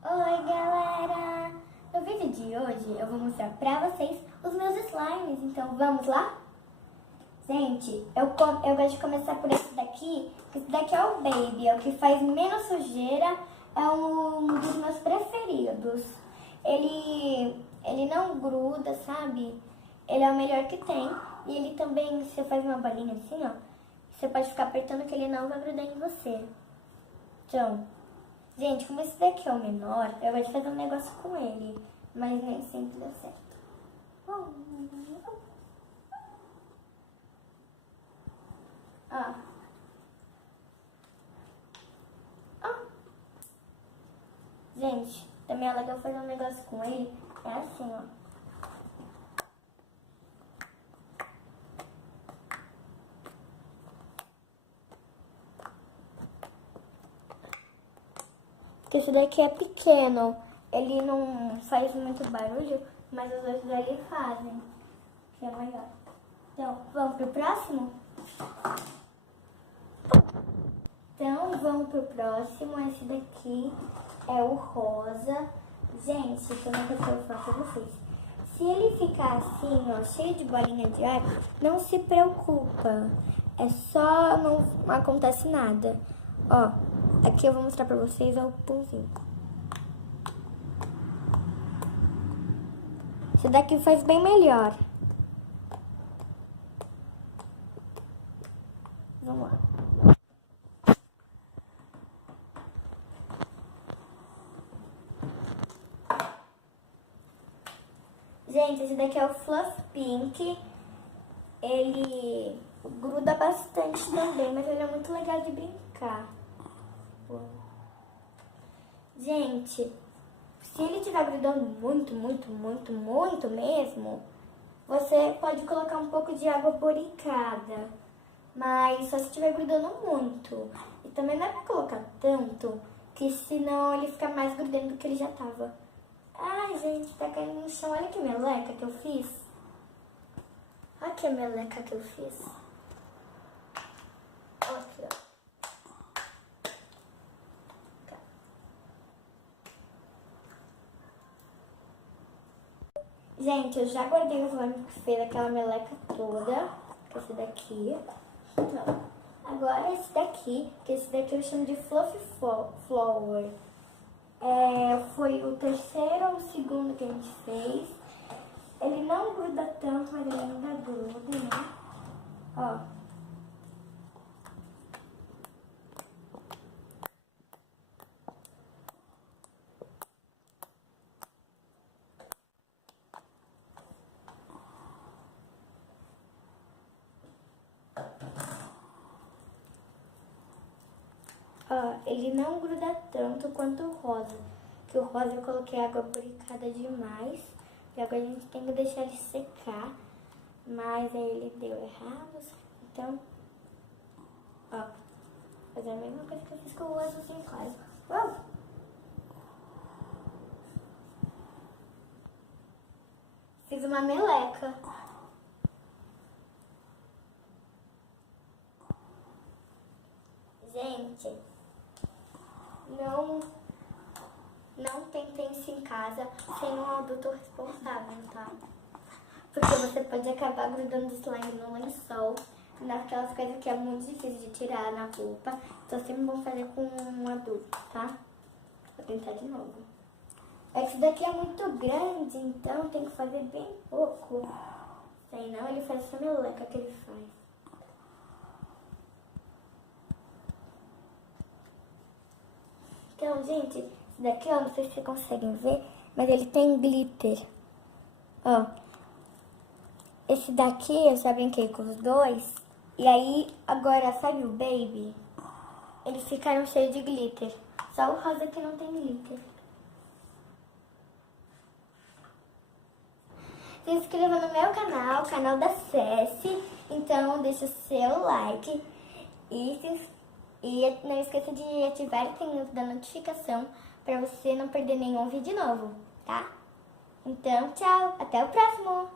Oi, galera! No vídeo de hoje eu vou mostrar pra vocês os meus slimes, então vamos lá? Gente, eu gosto de começar por esse daqui, porque esse daqui é o Baby, é o que faz menos sujeira, é um dos meus preferidos. Ele não gruda, sabe? Ele é o melhor que tem, e ele também, você faz uma bolinha assim, ó, você pode ficar apertando que ele não vai grudar em você. Então, gente, como esse daqui é o menor, eu vou fazer um negócio com ele, mas nem sempre deu certo. Ó. Ó. Gente, também é legal fazer um negócio com ele, é assim, ó. Porque esse daqui é pequeno, ele não faz muito barulho, mas os outros ali fazem, que é maior. Então, vamos pro próximo? Então, vamos pro próximo. Esse daqui é o rosa. Gente, tem uma coisa que eu falar pra vocês. Se ele ficar assim, ó, cheio de bolinha de ar, não se preocupa. É só, não acontece nada. Ó, aqui eu vou mostrar pra vocês o pãozinho. Esse daqui faz bem melhor. Vamos lá. Gente, esse daqui é o Fluff Pink. Ele gruda bastante também, mas ele é muito legal de brincar. Gente, se ele estiver grudando muito mesmo, você pode colocar um pouco de água boricada. Mas só se estiver grudando muito. E também não é pra colocar tanto, que senão ele fica mais grudento do que ele já tava. Ai, gente, tá caindo no chão. Olha que meleca que eu fiz. Olha que meleca que eu fiz. Olha aqui, ó. Gente, eu já guardei o slime que fez aquela meleca toda. Que é esse daqui. Então, agora esse daqui, que esse daqui eu chamo de Fluffy Flower. Foi o terceiro ou o segundo que a gente fez. Ele não gruda tanto, mas ele ainda gruda, né? Ó. Ó, ele não gruda tanto quanto o rosa. Que o rosa eu coloquei água boricada demais. E agora a gente tem que deixar ele secar. Mas aí ele deu errado. Então, ó. Fazer a mesma coisa que eu fiz com o azulzinho claro. Uau! Fiz uma meleca. Gente, não tentem isso em casa sem um adulto responsável, tá? Porque você pode acabar grudando slime no lençol, naquelas coisas que é muito difícil de tirar na roupa. Então sempre bom fazer com um adulto, tá? Vou tentar de novo. Esse daqui é muito grande, então tem que fazer bem pouco. Senão ele faz essa meleca que ele faz. Então, gente, esse daqui, ó, não sei se vocês conseguem ver, mas ele tem glitter. Ó, esse daqui eu já brinquei com os dois. E aí, agora, sabe o Baby? Eles ficaram cheios de glitter. Só o rosa que não tem glitter. Se inscreva no meu canal, o canal da Ceci. Então, deixa o seu like. E não esqueça de ativar o sininho da notificação para você não perder nenhum vídeo novo, tá? Então, tchau, até o próximo!